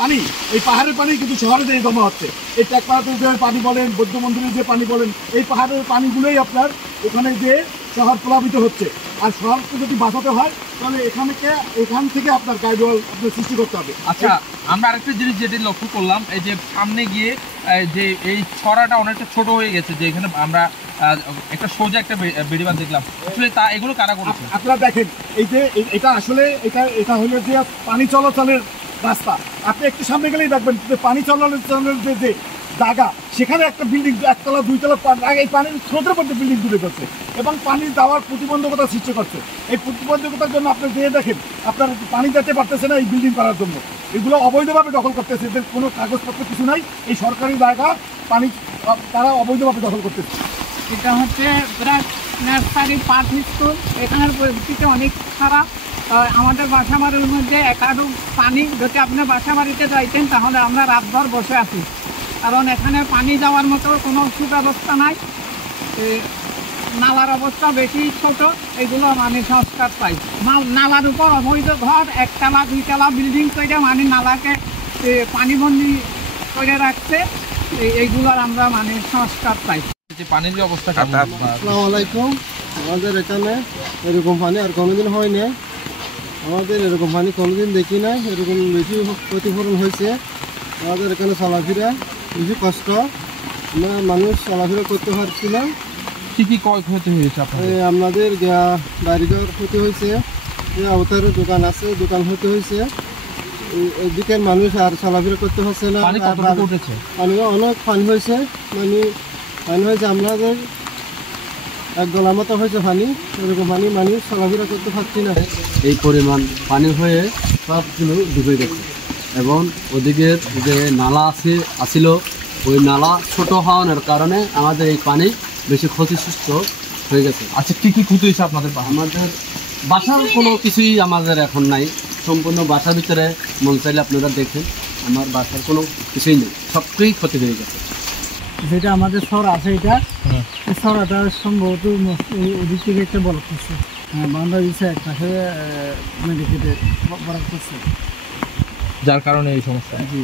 পানি, এই পাহাড়ের পানি কিন্তু শহরে যে জমা হচ্ছে। এই টেকপাড়াতে যে পানি বলেন, বৌদ্ধ মন্দিরের যে পানি বলেন, এই পাহাড়ের পানিগুলোই আপনার ওখানে যে শহর প্লাবিত হচ্ছে। আর শহরকে যদি বাঁচাতে হয় তাহলে এখান থেকে আপনার গাইডওয়াল আপনার সৃষ্টি করতে হবে। আচ্ছা, আমরা আরেকটা জিনিস যেটা লক্ষ্য করলাম, এই যে সামনে গিয়ে যে এই ছড়াটা অনেকটা ছোট হয়ে গেছে, যে এখানে আমরা একটা সোজা একটা বেড়িবাঁধ দেখলাম, আসলে তা এগুলো কারা করেছে? আপনারা দেখেন, এই যে এটা আসলে এটা হলো যে পানি চলাচলের রাস্তা। আপনি একটু সামনে গেলেই দেখবেন যে পানি চলাচলের যে জায়গা, সেখানে একটা বিল্ডিং একতলা দুইতলা এই পানির স্রোতের মধ্যে বিল্ডিং তুলে করছে এবং পানি যাওয়ার প্রতিবন্ধকতা সৃষ্টি করছে। এই প্রতিবন্ধকতার জন্য আপনি যেয়ে দেখেন আপনার পানি যেতে পারতেছে না এই বিল্ডিং করার জন্য। এগুলো অবৈধভাবে দখল করতেছে, এদের কোনো কাগজপত্র কিছু নাই। এই সরকারি জায়গা পানি তারা অবৈধভাবে দখল করতেছে। এটা হচ্ছে নার্সারি পার্ক স্কুল। এখানের পরিস্থিতি অনেক খারাপ। আমাদের বাসাবাড়ির মধ্যে একাডু পানি, যদি আপনি বাসাবাড়িতে যাইতেন তাহলে আমরা রাতভর বসে আছি, কারণ এখানে পানি যাওয়ার মতো কোনো সুব্যবস্থা নাই। নালার অবস্থা বেশি ছোট, এগুলো মানে সংস্কার চাই। নালার উপর অবৈধ ঘর, একতলা দুইতলা বিল্ডিং করে মানে নালাকে পানিবন্দি করে রাখছে। এইগুলোর আমরা মানে সংস্কার চাই। যে পানির যে অবস্থা, আসসালামু আলাইকুম। আমাদের এখানে এরকম পানি আর কোনোদিন হয় না। আমাদের এরকম পানি কোনোদিন দেখি না, এরকম বেশি ক্ষতিপূরণ হয়েছে। আমাদের এখানে চলাফেরা বেশি কষ্ট, আমরা মানুষ চলাফেরা করতে পারছি না। কি কি ক্ষতি হয়েছে আপনাদের? আপনাদের বাড়িঘর ক্ষতি হয়েছে, আওতার দোকান আছে, দোকান ক্ষতি হয়েছে। এদিকে মানুষ আর চলাফেরা করতে পারছে না। পানি কতটুকু উঠেছে? পানি অনেক পানি হয়েছে, পানি হয়েছে আপনাদের এক গলার মতো হয়েছে পানি। এরকম পানি মানুষ চলাফেরা করতে পারছি না। এই পরিমাণ পানি হয়ে সবগুলো ডুবে গেছে এবং ওদিকের যে নালা আসিল ওই নালা ছোট হওয়ার কারণে আমাদের এই পানি বেশি ক্ষতিগ্রস্ত হয়ে গেছে। আচ্ছা, কি কি ক্ষতি হয়েছে আপনাদের? আমাদের বাসার কোনো কিছুই আমাদের এখন নাই, সম্পূর্ণ বাসার ভিতরে মন চাইলে আপনারা দেখেন আমার বাসার কোনো কিছুই নেই, সবটাই ক্ষতি হয়ে গেছে। যেটা আমাদের শহর আছে, এটা শহরটা সম্ভবত ওদিক থেকে একটা বরফ করছে। হ্যাঁ, বাউন্ডারি দিচ্ছে, এক পাশে মেডিকেটের বরফ করছে, যার কারণে এই সমস্যা। জি।